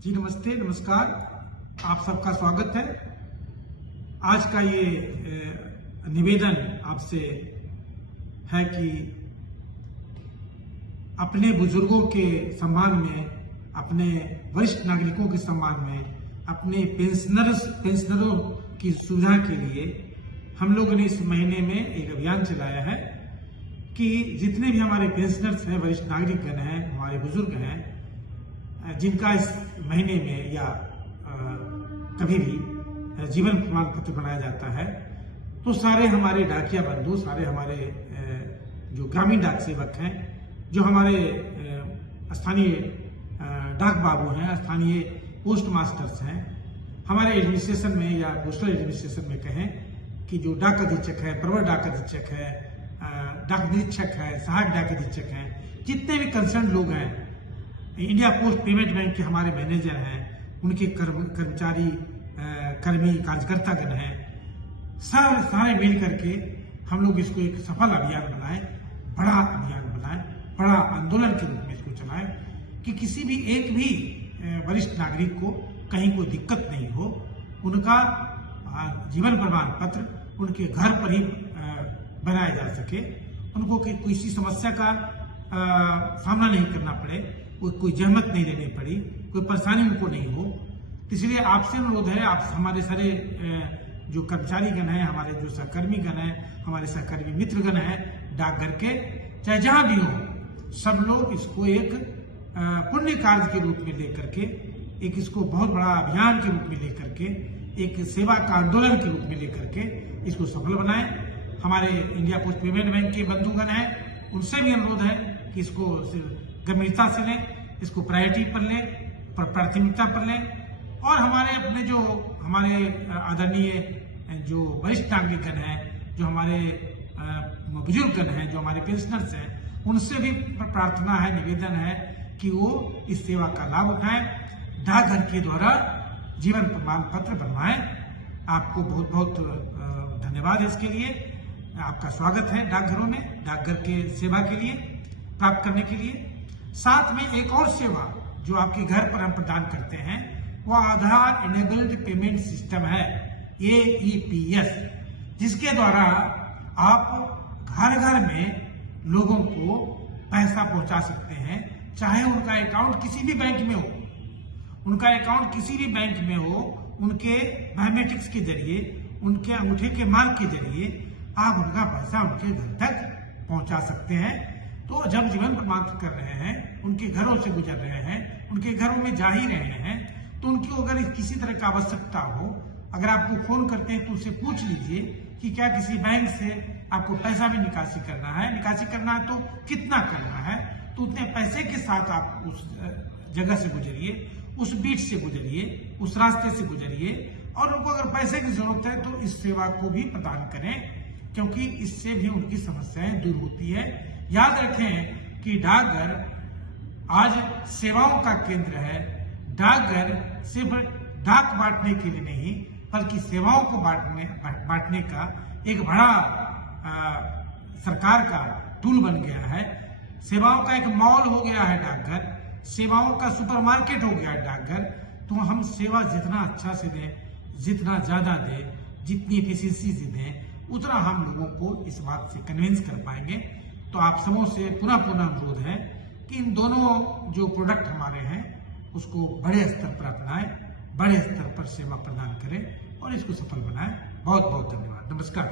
जी नमस्ते, नमस्कार। आप सबका स्वागत है। आज का ये निवेदन आपसे है कि अपने बुजुर्गों के सम्मान में, अपने वरिष्ठ नागरिकों के सम्मान में, अपने पेंशनरों की सुविधा के लिए हम लोगों ने इस महीने में एक अभियान चलाया है कि जितने भी हमारे पेंशनर्स हैं, वरिष्ठ नागरिकगण हैं, हमारे बुजुर्ग हैं, जिनका इस महीने में या कभी भी जीवन प्रमाण पत्र बनाया जाता है, तो सारे हमारे डाकिया बंधु, सारे हमारे जो ग्रामीण डाक सेवक हैं, जो हमारे स्थानीय डाक बाबू हैं, स्थानीय पोस्ट मास्टर्स हैं, हमारे एडमिनिस्ट्रेशन में या पोस्टल एडमिनिस्ट्रेशन में कहें कि जो डाक अधीक्षक है, प्रवर डाक अधीक्षक है, डाक निरीक्षक है, सहायक डाक अधीक्षक हैं, जितने भी कंसर्न लोग हैं, इंडिया पोस्ट पेमेंट बैंक के हमारे मैनेजर हैं, उनके कर्मचारी, कर्मी, कार्यकर्तागण हैं, सारे मिल करके हम लोग इसको एक सफल अभियान बनाएं, बड़ा अभियान बनाएं, बड़ा आंदोलन के रूप में इसको चलाएं कि किसी भी एक भी वरिष्ठ नागरिक को कहीं कोई दिक्कत नहीं हो, उनका जीवन प्रमाण पत्र उनके घर पर ही बनाया जा सके, उनको किसी समस्या का सामना नहीं करना पड़े, कोई जहमत नहीं लेनी पड़ी, कोई परेशानी उनको नहीं हो। इसलिए आपसे अनुरोध है, आप हमारे सारे जो कर्मचारी गण हैं, हमारे जो सहकर्मी गण हैं, हमारे सहकर्मी मित्रगण हैं, डाकघर के, चाहे जहां भी हो, सब लोग इसको एक पुण्य कार्य के रूप में लेकर के, एक इसको बहुत बड़ा अभियान के रूप में लेकर के, एक सेवा का आंदोलन के रूप में लेकर के इसको सफल बनाएं। हमारे इंडिया पोस्ट पेमेंट बैंक के बंधुगण हैं, उनसे भी अनुरोध है कि इसको गंभीरता से लें, इसको प्रायोरिटी पर लें, प्राथमिकता पर लें, और हमारे अपने जो हमारे आदरणीय जो वरिष्ठ नागरिकगण हैं, जो हमारे बुजुर्गगण हैं, जो हमारे पेंशनर्स हैं, उनसे भी प्रार्थना है, निवेदन है कि वो इस सेवा का लाभ उठाएं, डाकघर के द्वारा जीवन प्रमाण पत्र बनवाएं। आपको बहुत बहुत धन्यवाद इसके लिए। आपका स्वागत है डाकघरों में, डाकघर के सेवा के लिए प्राप्त करने के लिए। साथ में एक और सेवा जो आपके घर पर हम प्रदान करते हैं, वो आधार इनेबल्ड पेमेंट सिस्टम है, AEPS, जिसके द्वारा आप घर घर में लोगों को पैसा पहुंचा सकते हैं, चाहे उनका अकाउंट किसी भी बैंक में हो, उनका अकाउंट किसी भी बैंक में हो, उनके बायोमेट्रिक्स के जरिए, उनके अंगूठे के मार्क के जरिए आप उनका पैसा उनके घर तक पहुंचा सकते हैं। तो जब जीवन प्रमाण कर रहे हैं, उनके घरों से गुजर रहे हैं, उनके घरों में जा ही रहे हैं, तो उनको अगर किसी तरह की आवश्यकता हो, अगर आपको फोन करते हैं तो उससे पूछ लीजिए कि क्या किसी बैंक से आपको पैसा भी निकासी करना है, तो कितना करना है, तो उतने पैसे के साथ आप उस जगह से गुजरिए, उस बीट से गुजरिए, उस रास्ते से गुजरिए, और उनको अगर पैसे की जरूरत है तो इस सेवा को भी प्रदान करें, क्योंकि इससे भी उनकी समस्याएं दूर होती है। याद रखें कि डाकघर आज सेवाओं का केंद्र है। डाकघर सिर्फ डाक बांटने के लिए नहीं, बल्कि सेवाओं को बांटने का एक बड़ा सरकार का टूल बन गया है। सेवाओं का एक मॉल हो गया है डाकघर, सेवाओं का सुपरमार्केट हो गया है डाकघर। तो हम सेवा जितना अच्छा से दें, जितना ज्यादा दें, जितनी एफिशिएंसी से दें, उतना हम लोगों को इस बात से कन्विंस कर पाएंगे। तो आप सबों से पुनः अनुरोध है कि इन दोनों जो प्रोडक्ट हमारे हैं उसको बड़े स्तर पर अपनाएं, बड़े स्तर पर सेवा प्रदान करें और इसको सफल बनाएं। बहुत बहुत धन्यवाद। नमस्कार।